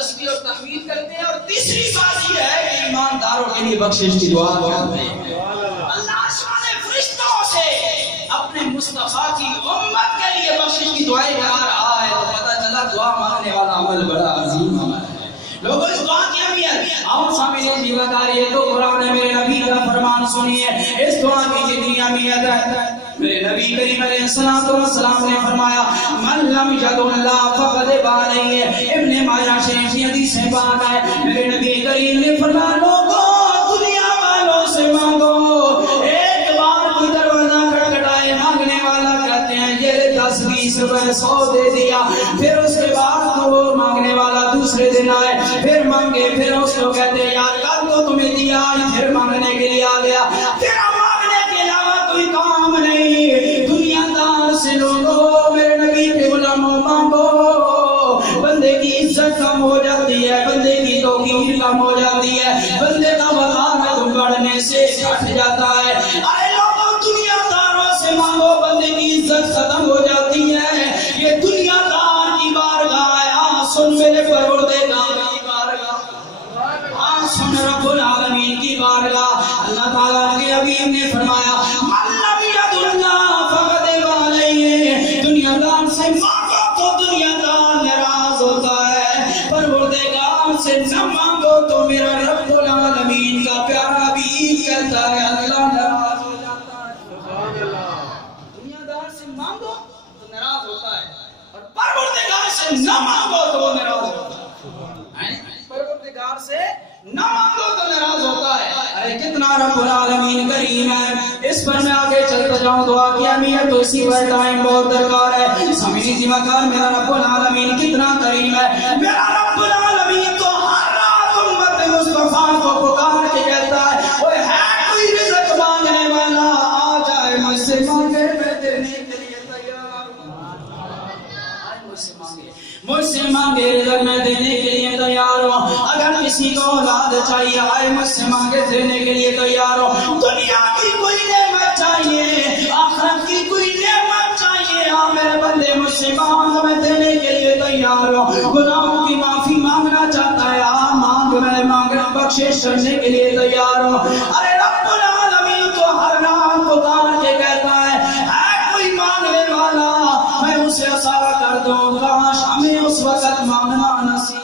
تسبیح اور تحمید کرتے ہیں، اور تیسری بات یہ ہے کہ ایمانداروں کے لیے بخشش کی دعا کرتے ہیں۔ اللہ نے فرشتوں سے اپنے مصطفیٰ کی امت کے لیے بخشش کی دعائیں کرا رہا ہے، تو پتہ چلا دعا مانگنے والا عمل بڑا عظیم عمل ہے۔ لوگوں اس دعا کی اہمیت اور سامنے جی بتا رہی ہے تو قرآن نے میرے نبی کا فرمان سنیے، اس دعا کی جتنی اہمیت ہے۔ میرے نبی کریم علیہ السلام نے فرمایا من لم ید اللہ فقد علیہ، ابن ماجہ شریف کی حدیث سے بات ہے۔ میرے نبی کریم نے فرمایا لوگوں دنیا والوں سے مانگو، ایک بار کوئی دروازہ کھٹکھٹائے، مانگنے والا کہتے ہیں یہ 10 20 روپے 100 دے دیا، پھر اس کے بعد وہ مانگنے والا دوسرے دن آئے، پھر مانگے، پھر اس کو کہتے ہیں یار کل تو تمہیں دیا، پھر مانگنے کے لیے آ گیا، پھر مانگنے کے علاوہ کوئی کام نہیں۔ دنیا دار سے لوگوں میرے نبی کے غلاموں مانگو، بندے کی عزت کم ہو جاتی ہے، بندے کی توقیر کم ہو جاتی ہے، بندے کا وقار میں تو بڑھنے سے گھٹ جاتا ہے۔ ارے لوگوں دنیا داروں سے مانگو، بندے کی عزت ختم ہو جاتی ہے۔ یہ دنیا دار کی بارگاہ ہے، سن میرے پروردگار کی بارگاہ، سن رب العالمین کی بارگاہ۔ اللہ تعالیٰ کے حبیب نے فرمایا من لم ید اللہ فقد علیہ، دنیا دار سے مانگو تو دنیا دار ناراض ہوتا ہے، پروردگار سے نہ مانگو تو میرا رب العالمین کا پیارا حبیب کہتا ہے اللہ ناراض ہو جاتا ہے۔ سبحان اللہ۔ دنیا دار سے مانگو تو ناراض ہوتا ہے، اور پروردگار سے نہ مانگو تو وہ ناراض ہوتا ہے۔ پروردگار سے نہ مانگو تو ناراض ہوتا ہے۔ ارے کتنا رب العالمین کریم ہے، اس پر میں آگے چلتا جاؤں، دعا کی اہمیت تو اسی پر ٹائم بہت درکار ہے۔ سامعین ذمہ دار میرا رب العالمین کتنا کریم ہے، میرا رب العالمین تو ہر رات امت مصطفیٰ کو پکار کے کہتا ہے اوے ہے کوئی رزق مانگنے والا آ جائے مجھ سے مانگے، میں دینے کے لیے تیار ہوں۔ مجھ سے مانگے رزق میں دینے کے لیے تیار ہوں۔ اگر کسی کو اولاد چاہیے آئے مجھ سے مانگے دینے کے لیے تیار ہوں۔ دنیا کی کوئی نعمت چاہیے، آخرت کی کوئی نعمت چاہیے، ہاں میرے بندے مجھ سے مانگ، میں دینے کے لیے تیار ہوں۔ گناہوں کی معافی مانگنا چاہتا ہے، ہاں مانگ، میں مانگنا بخشش کرنے کے لیے تیار ہوں۔ ارے رب العالمین تو ہر رات پکار کے کہتا ہے کوئی مانگنے والا، میں اسے عطا کر دوں، کاش ہمیں اس وقت مانگنا نصیب